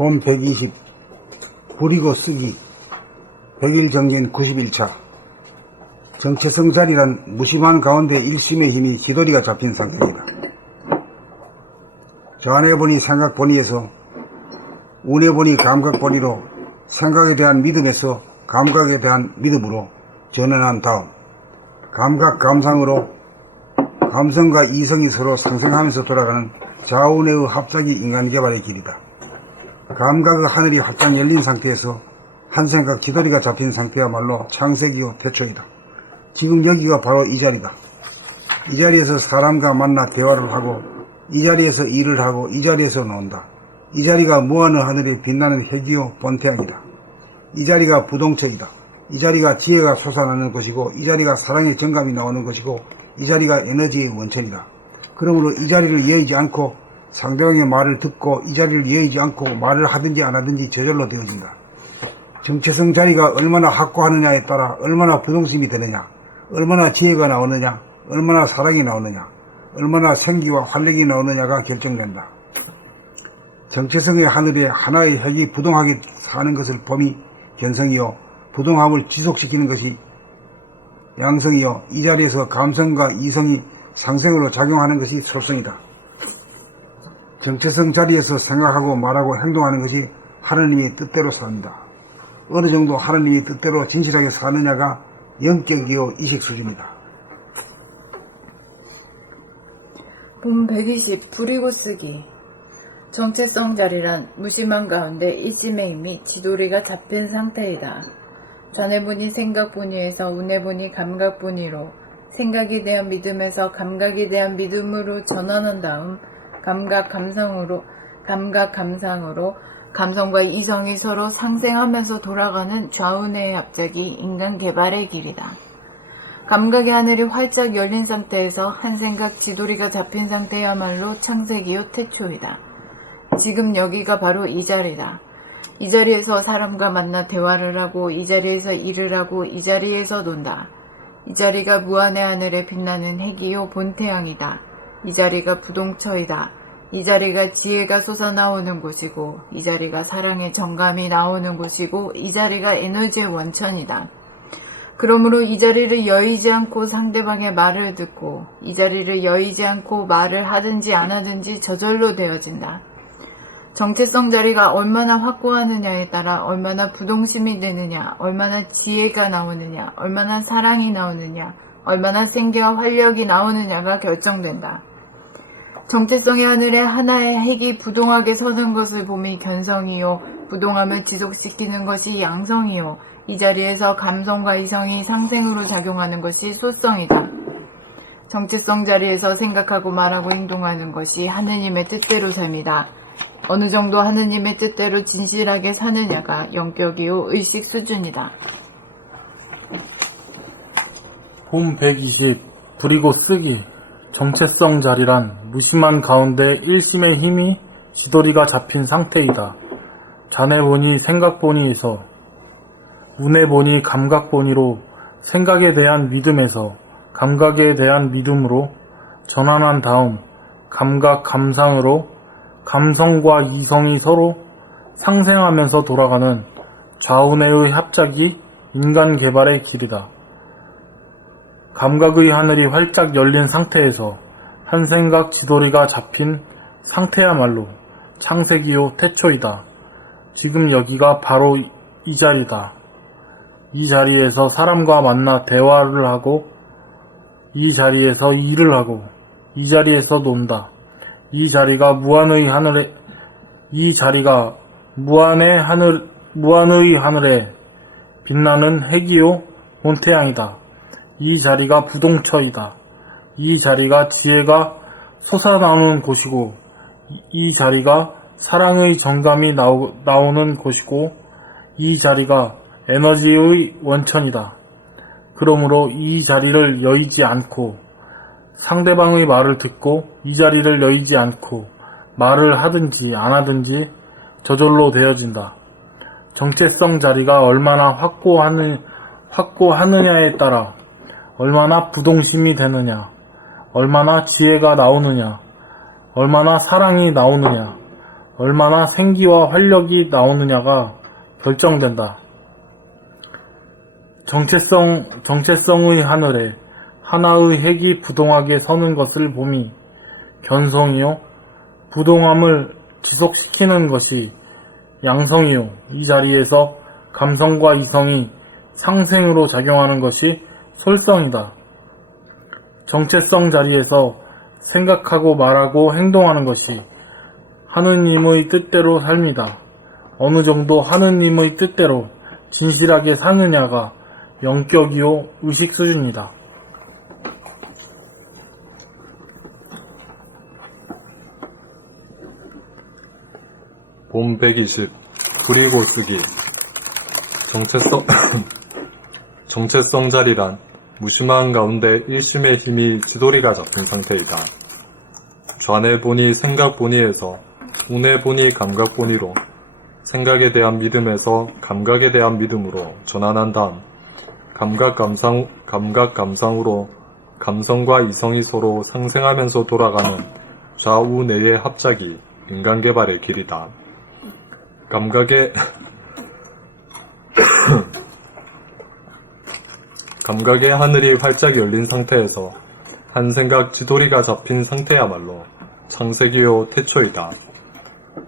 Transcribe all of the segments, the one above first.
봄 120 부리고 쓰기 100일 정진 91차 정체성 자리란 무심한 가운데 일심의 힘이 지도리가 잡힌 상태입니다. 전해 보니 생각 보니에서 운에 보니 감각 보니로 생각에 대한 믿음에서 감각에 대한 믿음으로 전환한 다음 감각 감상으로 감성과 이성이 서로 상생하면서 돌아가는 자운의 합작이 인간개발의 길이다. 감각의 하늘이 활짝 열린 상태에서 한생각 지도리가 잡힌 상태야말로 창세기요 태초이다. 지금 여기가 바로 이 자리다. 이 자리에서 사람과 만나 대화를 하고 이 자리에서 일을 하고 이 자리에서 논다. 이 자리가 무한의 하늘에 빛나는 핵이요 본태양이다. 이 자리가 부동처이다. 이 자리가 지혜가 솟아나는 것이고 이 자리가 사랑의 정감이 나오는 것이고 이 자리가 에너지의 원천이다. 그러므로 이 자리를 여의지 않고 상대방의 말을 듣고 이 자리를 여의지 않고 말을 하든지 안 하든지 저절로 되어진다. 정체성 자리가 얼마나 확고하느냐에 따라 얼마나 부동심이 되느냐, 얼마나 지혜가 나오느냐, 얼마나 사랑이 나오느냐, 얼마나 생기와 활력이 나오느냐가 결정된다. 정체성의 하늘에 하나의 핵이 부동하게 사는 것을 범이 변성이요, 부동함을 지속시키는 것이 양성이요, 이 자리에서 감성과 이성이 상생으로 작용하는 것이 솔성이다. 정체성 자리에서 생각하고 말하고 행동하는 것이 하느님의 뜻대로 삽니다. 어느 정도 하느님의 뜻대로 진실하게 사느냐가 영격이요 이식 수준이다. 봄 120 부리고 쓰기 정체성 자리란 무심한 가운데 일심의 힘이 지도리가 잡힌 상태이다. 전해 보니 생각 보니에서 운에 보니 감각 보니로 생각에 대한 믿음에서 감각에 대한 믿음으로 전환한 다음 감각 감상으로 감성과 이성이 서로 상생하면서 돌아가는 좌우뇌의 합작이 인간 개발의 길이다. 감각의 하늘이 활짝 열린 상태에서 한생각 지도리가 잡힌 상태야말로 창세기요 태초이다. 지금 여기가 바로 이 자리다. 이 자리에서 사람과 만나 대화를 하고 이 자리에서 일을 하고 이 자리에서 논다. 이 자리가 무한의 하늘에 빛나는 핵이요 본태양이다. 이 자리가 부동처이다. 이 자리가 지혜가 솟아나오는 곳이고 이 자리가 사랑의 정감이 나오는 곳이고 이 자리가 에너지의 원천이다. 그러므로 이 자리를 여의지 않고 상대방의 말을 듣고 이 자리를 여의지 않고 말을 하든지 안 하든지 저절로 되어진다. 정체성 자리가 얼마나 확고하느냐에 따라 얼마나 부동심이 되느냐, 얼마나 지혜가 나오느냐, 얼마나 사랑이 나오느냐, 얼마나 생기와 활력이 나오느냐가 결정된다. 정체성의 하늘에 하나의 핵이 부동하게 서는 것을 봄이 견성이요, 부동함을 지속시키는 것이 양성이요, 이 자리에서 감성과 이성이 상생으로 작용하는 것이 소성이다. 정체성 자리에서 생각하고 말하고 행동하는 것이 하느님의 뜻대로 삶이다. 어느 정도 하느님의 뜻대로 진실하게 사느냐가 영격이요 의식 수준이다. 봄 120 부리고 쓰기 정체성 자리란 무심한 가운데 일심의 힘이 지도리가 잡힌 상태이다. 자네 보니 생각 보니에서 운에 보니 감각 보니로 생각에 대한 믿음에서 감각에 대한 믿음으로 전환한 다음 감각 감상으로 감성과 이성이 서로 상생하면서 돌아가는 좌우뇌의 합작이 인간 개발의 길이다. 감각의 하늘이 활짝 열린 상태에서 한생각 지도리가 잡힌 상태야말로 창세기요 태초이다. 지금 여기가 바로 이 자리다. 이 자리에서 사람과 만나 대화를 하고 이 자리에서 일을 하고 이 자리에서 논다. 이 자리가 무한의 하늘에 빛나는 핵이요 본태양이다. 이 자리가 부동처이다. 이 자리가 지혜가 솟아나오는 곳이고 이 자리가 사랑의 정감이 나오는 곳이고 이 자리가 에너지의 원천이다. 그러므로 이 자리를 여의지 않고 상대방의 말을 듣고 이 자리를 여의지 않고 말을 하든지 안 하든지 저절로 되어진다. 정체성 자리가 얼마나 확고하느냐에 따라 얼마나 부동심이 되느냐, 얼마나 지혜가 나오느냐, 얼마나 사랑이 나오느냐, 얼마나 생기와 활력이 나오느냐가 결정된다. 정체성의 하늘에 하나의 핵이 부동하게 서는 것을 봄이 견성이요. 부동함을 지속시키는 것이 양성이요. 이 자리에서 감성과 이성이 상생으로 작용하는 것이 솔성이다. 정체성 자리에서 생각하고 말하고 행동하는 것이 하느님의 뜻대로 삶이다. 어느 정도 하느님의 뜻대로 진실하게 사느냐가 영격이요 의식 수준이다. 봄 120 그리고 쓰기 정체성 자리란 무심한 가운데 일심의 힘이 지도리가 잡힌 상태이다. 좌뇌 본이 생각 본이에서 우뇌 본이 감각 본이로 생각에 대한 믿음에서 감각에 대한 믿음으로 전환한 다음 감각 감상으로 감성과 이성이 서로 상생하면서 돌아가는 좌우뇌의 합작이 인간 개발의 길이다. 감각의 하늘이 활짝 열린 상태에서 한 생각 지도리가 잡힌 상태야말로 창세기요 태초이다.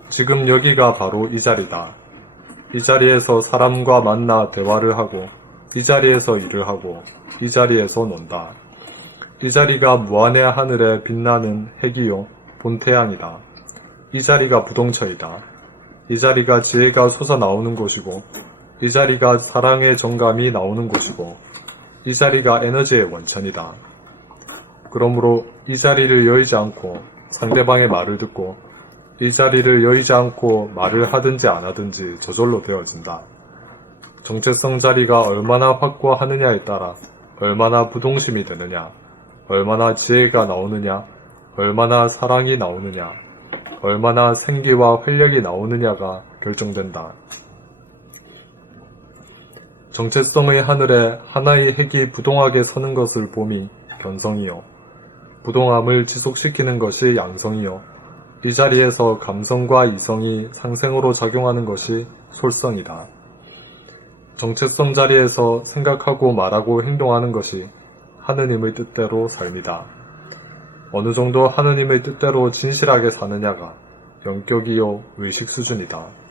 지금 여기가 바로 이 자리다. 이 자리에서 사람과 만나 대화를 하고 이 자리에서 일을 하고 이 자리에서 논다. 이 자리가 무한의 하늘에 빛나는 핵이요 본태양이다. 이 자리가 부동처이다. 이 자리가 지혜가 솟아나오는 곳이고 이 자리가 사랑의 정감이 나오는 곳이고 이 자리가 에너지의 원천이다. 그러므로 이 자리를 여의지 않고 상대방의 말을 듣고 이 자리를 여의지 않고 말을 하든지 안 하든지 저절로 되어진다. 정체성 자리가 얼마나 확고하느냐에 따라 얼마나 부동심이 되느냐, 얼마나 지혜가 나오느냐, 얼마나 사랑이 나오느냐, 얼마나 생기와 활력이 나오느냐가 결정된다. 정체성의 하늘에 하나의 핵이 부동하게 서는 것을 봄이 견성이요. 부동함을 지속시키는 것이 양성이요. 이 자리에서 감성과 이성이 상생으로 작용하는 것이 솔성이다. 정체성 자리에서 생각하고 말하고 행동하는 것이 하느님의 뜻대로 삶이다. 어느 정도 하느님의 뜻대로 진실하게 사느냐가 영격이요 의식 수준이다.